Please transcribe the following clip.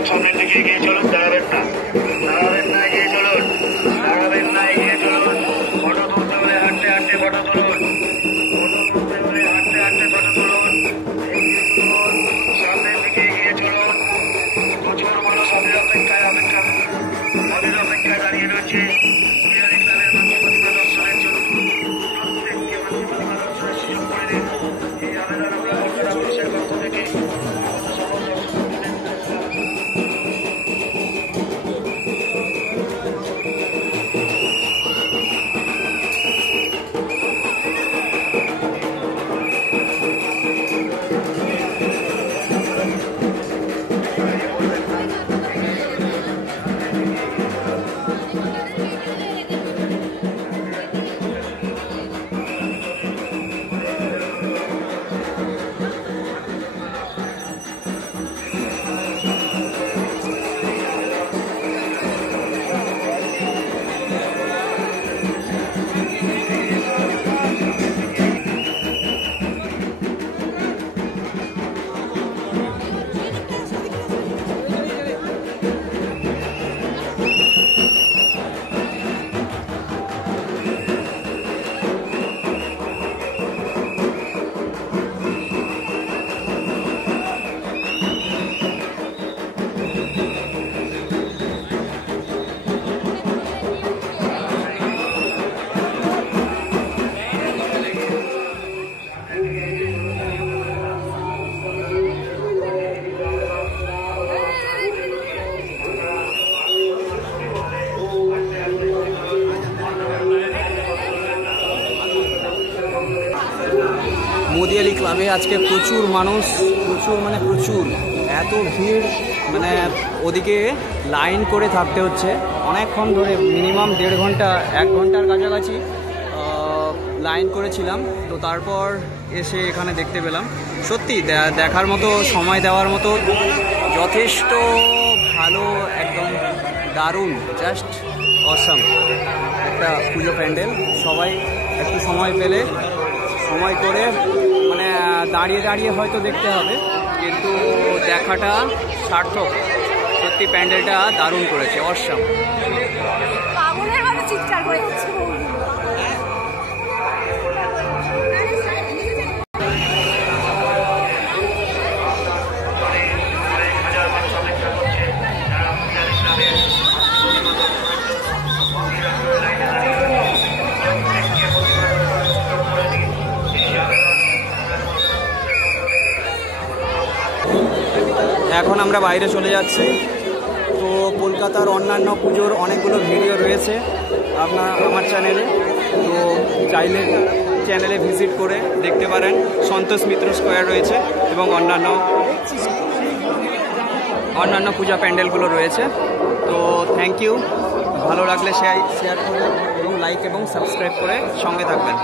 যান, সামনের দিকে এগিয়ে চলুন, দাঁড়াবেন না, দাঁড়াবেন না, এগিয়ে চলুন, দাঁড়াবেন না, এগিয়ে চলুন। ফটো তুলতে হলে হাঁটতে হাঁটতে ফটো তুলুন, ফটো তুলতে হলে হাঁটতে হাঁটতে ফটো তুলুন, এগিয়ে চলুন, সামনের দিকে এগিয়ে চলুন। প্রচুর মানুষ আমাদের অপেক্ষায় দাঁড়িয়ে রয়েছে বিহারি ক্লাবের মাতৃ প্রতিমা দর্শনের জন্য। প্রত্যেককে মাতৃ প্রতিমা দর্শনের সুযোগ করে দিন। এই আবেদন আমরা কলকাতা পুলিশের পক্ষ থেকে সকল দর্শকদের। মোদিয়ালি ক্লাবে আজকে প্রচুর মানুষ, প্রচুর এত ভিড়, মানে ওদিকে লাইন করে থাকতে হচ্ছে অনেকক্ষণ ধরে, মিনিমাম 1.5 ঘন্টা 1 ঘন্টার কাছাকাছি লাইন করেছিলাম। তো তারপর এসে এখানে দেখতে পেলাম, সত্যি দেখার মতো, সময় দেওয়ার মতো যথেষ্ট ভালো, একদম দারুণ, জাস্ট অসাম একটা পুজো প্যান্ডেল। সবাই একটু সময় পেলে সময় করে, মানে দাঁড়িয়ে হয়তো দেখতে হবে, কিন্তু দেখাটা সার্থক। সত্যি প্যান্ডেলটা দারুণ করেছে, অসাম। এখন আমরা বাইরে চলে যাচ্ছি। তো কলকাতার অন্যান্য পুজোর অনেকগুলো ভিডিও রয়েছে আমার চ্যানেলে, তো চাইলে চ্যানেলে ভিজিট করে দেখতে পারেন। সন্তোষ মিত্র স্কোয়ার রয়েছে এবং অন্যান্য পূজা প্যান্ডেলগুলো রয়েছে। তো থ্যাংক ইউ, ভালো লাগলে শেয়ার করবেন এবং লাইক এবং সাবস্ক্রাইব করে সঙ্গে থাকবেন।